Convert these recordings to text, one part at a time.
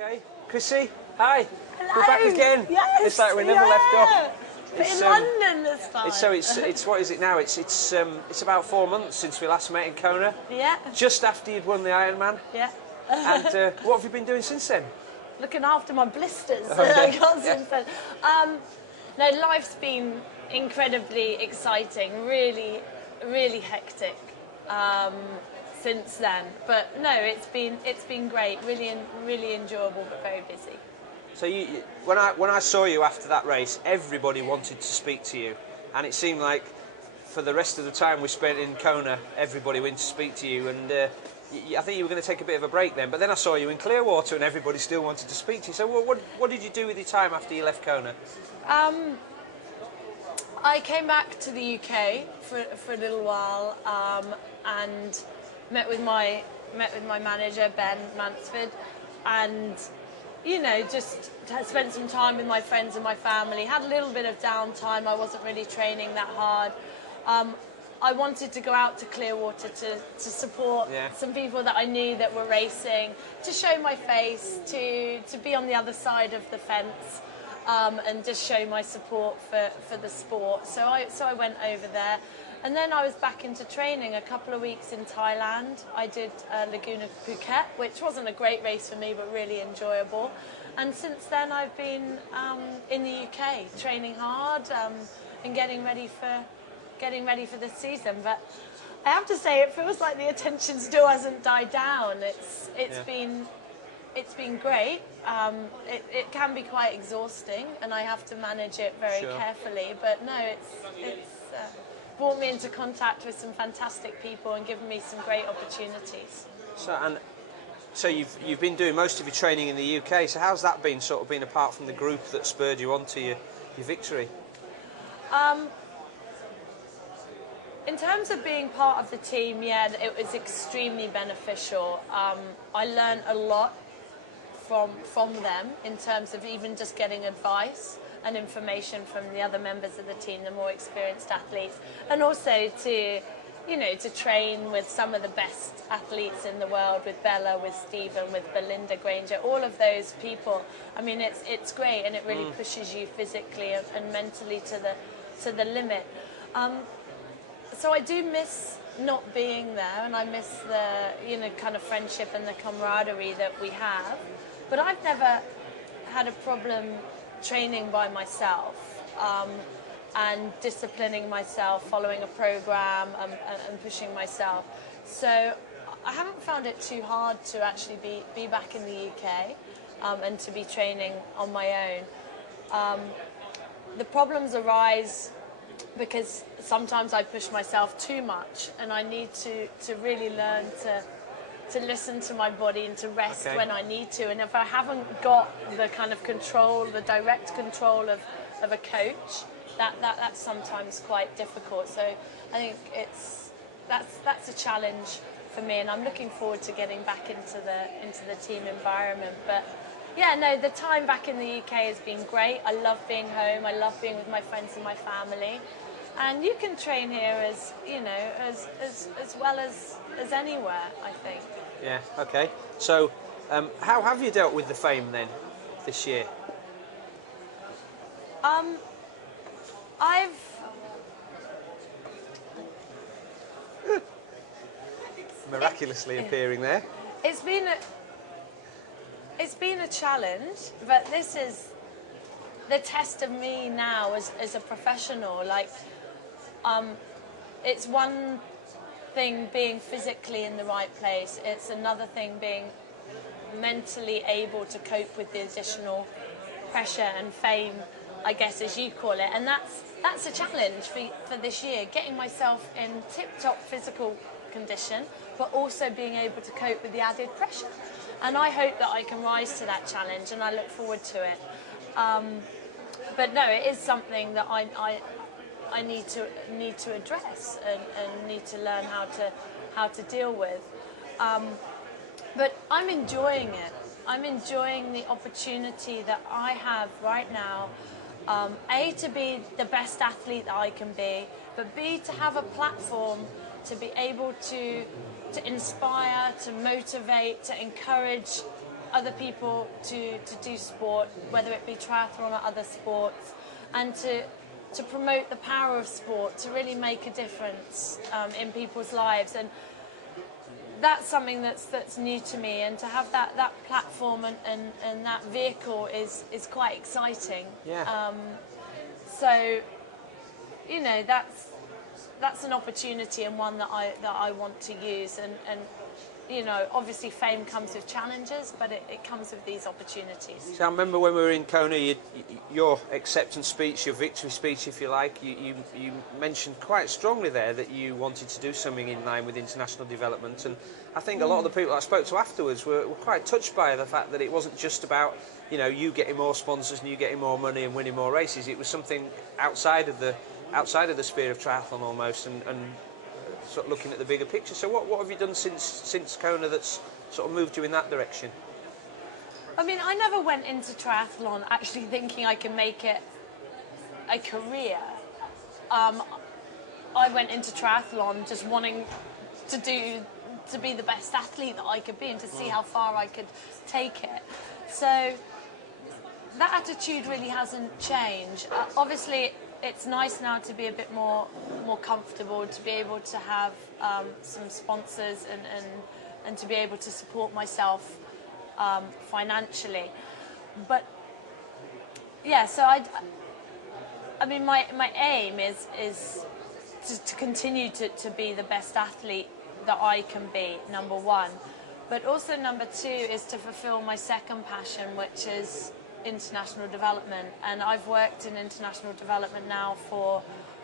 Okay, Chrissie, hi. Hello. We're back again. Yes, it's like we never left off. But in London this time. It's what is it now? It's about 4 months since we last met in Kona. Yeah. Just after you'd won the Ironman. Yeah. And what have you been doing since then? Looking after my blisters. Oh, yeah. I got since then. No, life's been incredibly exciting. Really, really hectic. Since then, but no, it's been great, really enjoyable, but very busy. So when I saw you after that race, everybody wanted to speak to you, and it seemed like for the rest of the time we spent in Kona, everybody went to speak to you, and I think you were going to take a bit of a break then. But then I saw you in Clearwater, and everybody still wanted to speak to you. So what did you do with your time after you left Kona? I came back to the UK for a little while and met with my manager Ben Mansfield, and just spent some time with my friends and my family. Had a little bit of downtime. I wasn't really training that hard. I wanted to go out to Clearwater to support some people that I knew that were racing, to show my face, to be on the other side of the fence, and just show my support for the sport. So I went over there. And then I was back into training a couple of weeks in Thailand. I did Laguna Phuket, which wasn't a great race for me, but really enjoyable. And since then, I've been in the UK training hard and getting ready for this season. But I have to say, it feels like the attention still hasn't died down. It's been great. It can be quite exhausting, and I have to manage it very carefully. But no, it's brought me into contact with some fantastic people and given me some great opportunities. So you've been doing most of your training in the UK. So how's that been, sort of being apart from the group that spurred you on to your victory? In terms of being part of the team, yeah, it was extremely beneficial. I learned a lot from them in terms of even just getting advice and information from the other members of the team, the more experienced athletes, and also to train with some of the best athletes in the world, with Bella, with Stephen, with Belinda Granger, all of those people. I mean, it's great, and it really pushes you physically and mentally to the limit. So I do miss not being there, and I miss the kind of friendship and the camaraderie that we have. But I've never had a problem training by myself and disciplining myself, following a program and pushing myself. So I haven't found it too hard to actually be back in the UK and to be training on my own. The problems arise because sometimes I push myself too much, and I need to really learn to listen to my body and to rest when I need to. And if I haven't got the kind of control, the direct control of a coach, that's sometimes quite difficult. So I think that's a challenge for me, and I'm looking forward to getting back into the team environment. But yeah, no, the time back in the UK has been great. I love being home. I love being with my friends and my family. And you can train here as well as anywhere, I think. Yeah. Okay. So, how have you dealt with the fame then this year? I've miraculously appearing there. It's been a challenge, but this is the test of me now as a professional. Like, it's one thing being physically in the right place. It's another thing being mentally able to cope with the additional pressure and fame, I guess, as you call it. And that's a challenge for this year, getting myself in tip-top physical condition, but also being able to cope with the added pressure. And I hope that I can rise to that challenge, and I look forward to it. But no, it is something that I need to address and need to learn how to deal with. But I'm enjoying it. I'm enjoying the opportunity that I have right now. A, to be the best athlete that I can be, but B, to have a platform to be able to inspire, to motivate, to encourage other people to do sport, whether it be triathlon or other sports, and to promote the power of sport, to really make a difference in people's lives. And that's something that's new to me, and to have that platform and that vehicle is quite exciting. Yeah. So, you know, that's an opportunity, and one that I want to use. And you know, obviously fame comes with challenges, but it comes with these opportunities. So I remember when we were in Kona, your acceptance speech, your victory speech, if you like, you mentioned quite strongly there that you wanted to do something in line with international development. And I think a lot of the people I spoke to afterwards were quite touched by the fact that it wasn't just about, you know, you getting more sponsors and you getting more money and winning more races. It was something outside of the sphere of triathlon almost, and sort of looking at the bigger picture. So what have you done since Kona that's sort of moved you in that direction? I mean, I never went into triathlon actually thinking I can make it a career. I went into triathlon just wanting to be the best athlete that I could be, and to see how far I could take it. So that attitude really hasn't changed. Obviously, it's nice now to be a bit more comfortable, to be able to have some sponsors and to be able to support myself financially. But yeah, so I mean, my aim is to continue to be the best athlete that I can be, number one. But also number two is to fulfill my second passion, which is international development. And I've worked in international development now for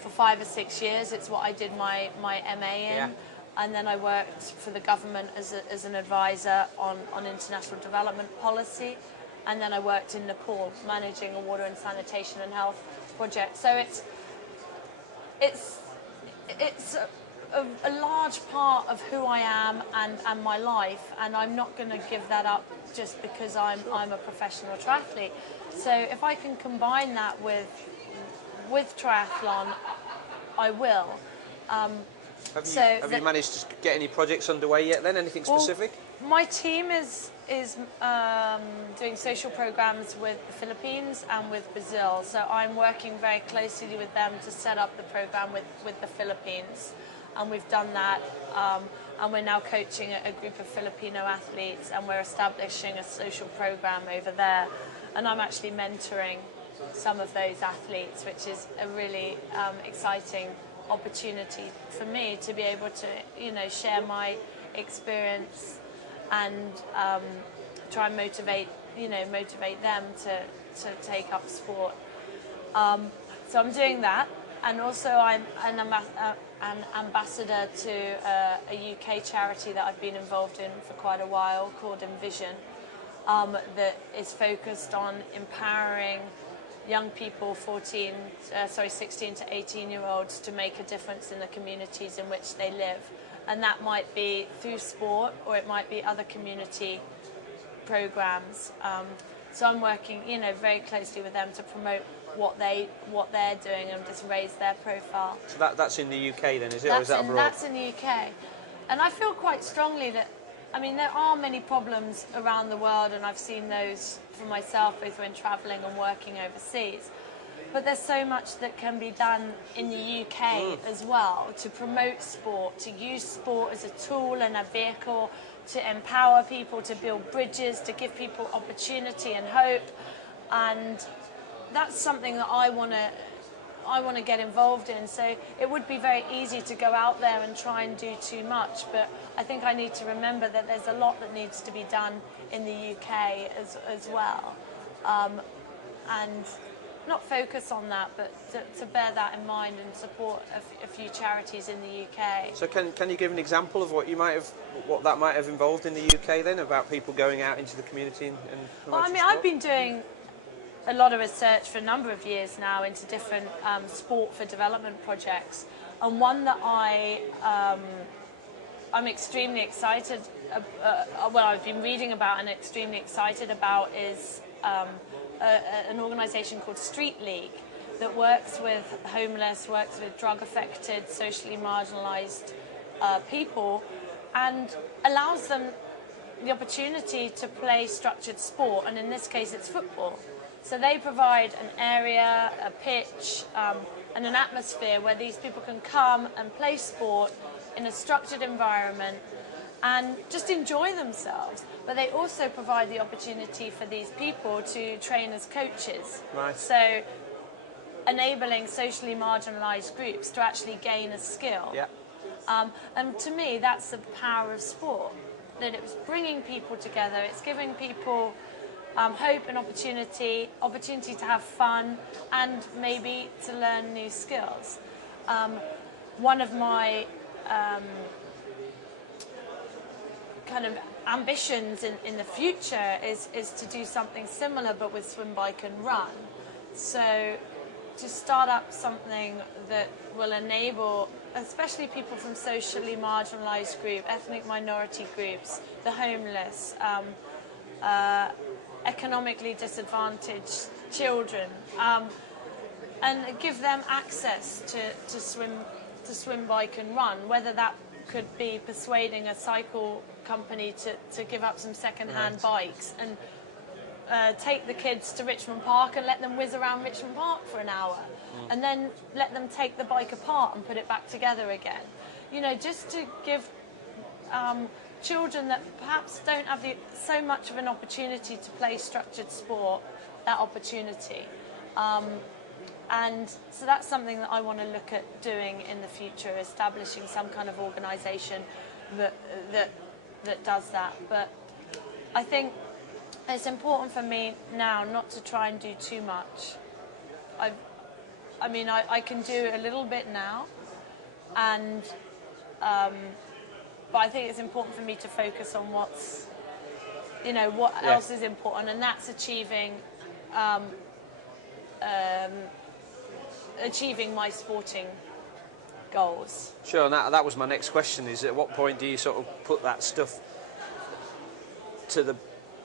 5 or 6 years. It's what I did my MA in. Yeah. And then I worked for the government as an advisor on international development policy. And then I worked in Nepal managing a water and sanitation and health project. So it's a large part of who I am and my life, and I'm not going to give that up just because I'm a professional triathlete. So if I can combine that with triathlon, I will. Have you managed to get any projects underway yet then? Anything specific? Well, my team is doing social programs with the Philippines and with Brazil. So I'm working very closely with them to set up the program with the Philippines. And we've done that. And we're now coaching a group of Filipino athletes, and we're establishing a social program over there. And I'm actually mentoring some of those athletes, which is a really exciting opportunity for me to be able to, you know, share my experience and try and motivate them to take up sport. So I'm doing that, and also I'm an ambassador to a UK charity that I've been involved in for quite a while called Envision, that is focused on empowering young people, 16 to 18-year-olds, to make a difference in the communities in which they live. And that might be through sport, or it might be other community programs. So I'm working, you know, very closely with them to promote what they're doing and just raise their profile. So that's in the UK then, is it, or is that abroad? That's in the UK. And I feel quite strongly that, I mean, there are many problems around the world, and I've seen those for myself both when travelling and working overseas. But there's so much that can be done in the UK as well to promote sport, to use sport as a tool and a vehicle to empower people, to build bridges, to give people opportunity and hope. And that's something that I want to get involved in. So it would be very easy to go out there and try and do too much, but I think I need to remember that there's a lot that needs to be done in the UK as well, and not focus on that, but to bear that in mind and support a few charities in the UK. So can you give an example of what that might have involved in the UK then, about people going out into the community and well, I mean, sport? I've been doing a lot of research for a number of years now into different sport for development projects, and one that I'm extremely excited. I've been reading about and extremely excited about is an organisation called Street League that works with homeless, works with drug-affected, socially marginalised people, and allows them the opportunity to play structured sport, and in this case it's football. So they provide an area, a pitch, and an atmosphere where these people can come and play sport in a structured environment and just enjoy themselves. But they also provide the opportunity for these people to train as coaches. Right. So enabling socially marginalised groups to actually gain a skill. Yeah. And to me, that's the power of sport, that it's bringing people together, it's giving people hope and opportunity to have fun and maybe to learn new skills. One of my kind of ambitions in the future is to do something similar but with swim, bike and run. So to start up something that will enable especially people from socially marginalised groups, ethnic minority groups, the homeless, economically disadvantaged children, and give them access to swim, bike and run, whether that could be persuading a cycle company to give up some second-hand bikes and take the kids to Richmond Park and let them whiz around Richmond Park for an hour, and then let them take the bike apart and put it back together again. You know, just to give children that perhaps don't have so much of an opportunity to play structured sport, that opportunity. And so that's something that I want to look at doing in the future, establishing some kind of organisation that does that. But I think it's important for me now not to try and do too much. I mean, I can do a little bit now, and but I think it's important for me to focus on what's, you know, what else is important, and that's achieving my sporting goals. Sure, and that was my next question, is at what point do you sort of put that stuff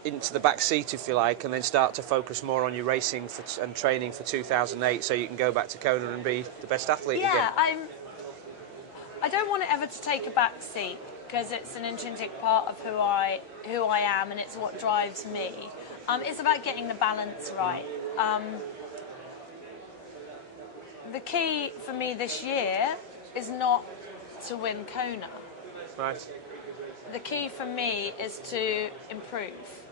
into the back seat, if you like, and then start to focus more on your racing and training for 2008 so you can go back to Kona and be the best athlete again? Yeah, I don't want it ever to take a back seat, because it's an intrinsic part of who I am, and it's what drives me. It's about getting the balance right. The key for me this year is not to win Kona. Right. The key for me is to improve.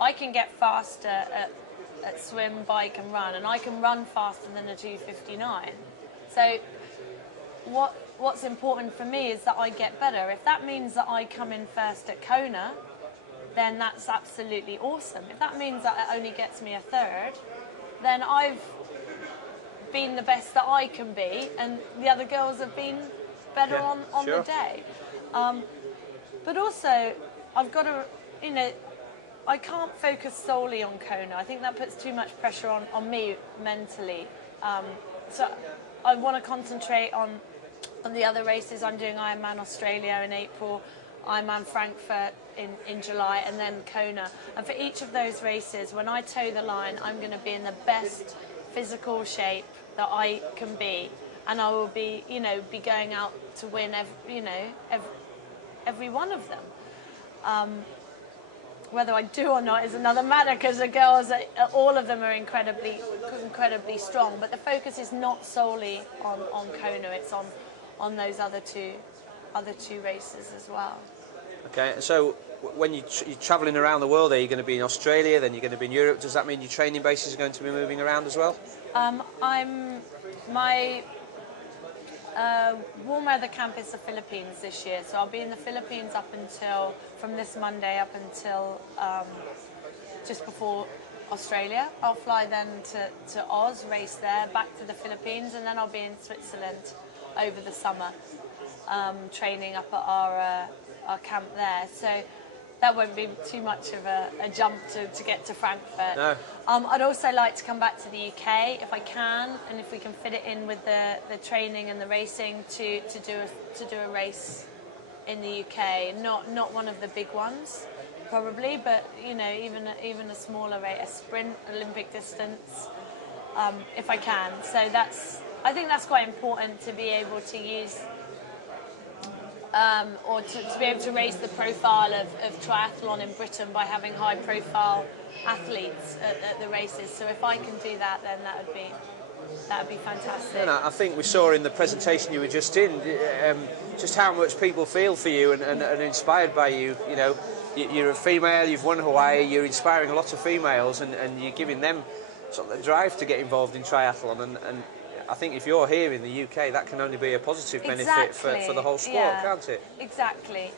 I can get faster at swim, bike and run, and I can run faster than a 2:59. So what's important for me is that I get better. If that means that I come in first at Kona, then that's absolutely awesome. If that means that it only gets me a third, then I've been the best that I can be, and the other girls have been better on sure. the day. But also, I've got to, you know, I can't focus solely on Kona. I think that puts too much pressure on me mentally. So I want to concentrate on the other races. I'm doing Ironman Australia in April, Ironman Frankfurt in July, and then Kona. And for each of those races, when I toe the line, I'm going to be in the best physical shape that I can be, and I will be, you know, be going out to win every one of them. Whether I do or not is another matter, because the girls, all of them are incredibly strong. But the focus is not solely on Kona; it's on those other two races as well. Okay, so when you're travelling around the world, are you going to be in Australia? Then you're going to be in Europe. Does that mean your training bases are going to be moving around as well? My warm weather camp is the Philippines this year, so I'll be in the Philippines from this Monday up until just before Australia. I'll fly then to Oz, race there, back to the Philippines, and then I'll be in Switzerland over the summer, training up at our camp there. So that won't be too much of a jump to get to Frankfurt. No. I'd also like to come back to the UK if I can, and if we can fit it in with the training and the racing to do a race in the UK. Not one of the big ones, probably, but you know, even a smaller race, a sprint, Olympic distance, if I can. So I think that's quite important, to be able to use or to be able to raise the profile of triathlon in Britain by having high profile athletes at the races. So if I can do that, then that would be fantastic. And I think we saw in the presentation you were just in, just how much people feel for you and are inspired by you. You know, you're a female, you've won Hawaii, you're inspiring a lot of females, and you're giving them sort of the drive to get involved in triathlon. And I think if you're here in the UK, that can only be a positive benefit for the whole sport, can't it? Exactly.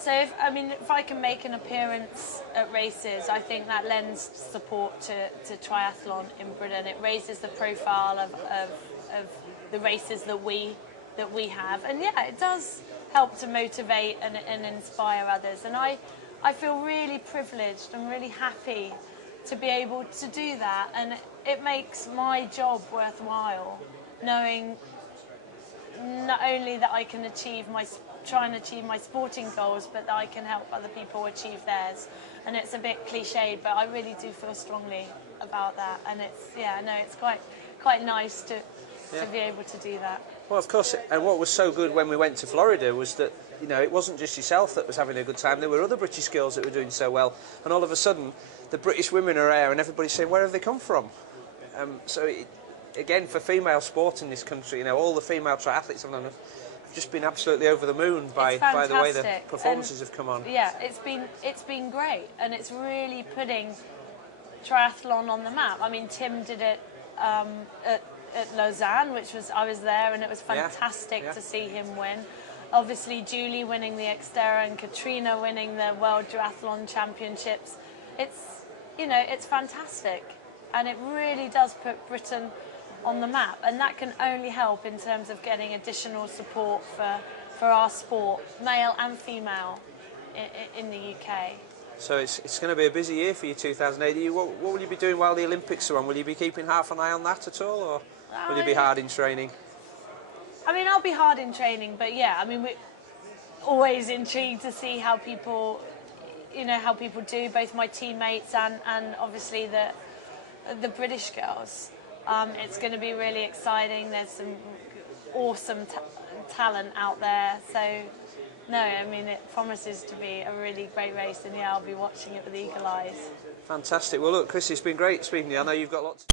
So if I can make an appearance at races, I think that lends support to triathlon in Britain. It raises the profile of the races that we have, and yeah, it does help to motivate and inspire others. And I feel really privileged and really happy to be able to do that, and it makes my job worthwhile, knowing not only that I can try and achieve my sporting goals, but that I can help other people achieve theirs. And it's a bit cliched, but I really do feel strongly about that. And it's quite nice to be able to do that. Well, of course, and what was so good when we went to Florida was that, you know, it wasn't just yourself that was having a good time. There were other British girls that were doing so well, and all of a sudden, the British women are there, and everybody's saying, where have they come from? Again, for female sport in this country, you know, all the female triathletes have just been absolutely over the moon by the way the performances have come on. Yeah, it's been great, and it's really putting triathlon on the map. I mean, Tim did it at Lausanne, I was there, and it was fantastic to see him win. Obviously, Julie winning the Xterra and Katrina winning the World Triathlon Championships. It's fantastic, and it really does put Britain on the map, and that can only help in terms of getting additional support for our sport, male and female, in the UK. So it's going to be a busy year for you, 2018. What will you be doing while the Olympics are on? Will you be keeping half an eye on that at all, or will you be hard in training? I mean, I'll be hard in training, but yeah, I mean, we're always intrigued to see how people do, both my teammates and obviously the British girls. It's going to be really exciting. There's some awesome talent out there. So, no, I mean, it promises to be a really great race, and yeah, I'll be watching it with eagle eyes. Fantastic. Well, look, Chrissie, it's been great speaking to you. I know you've got lots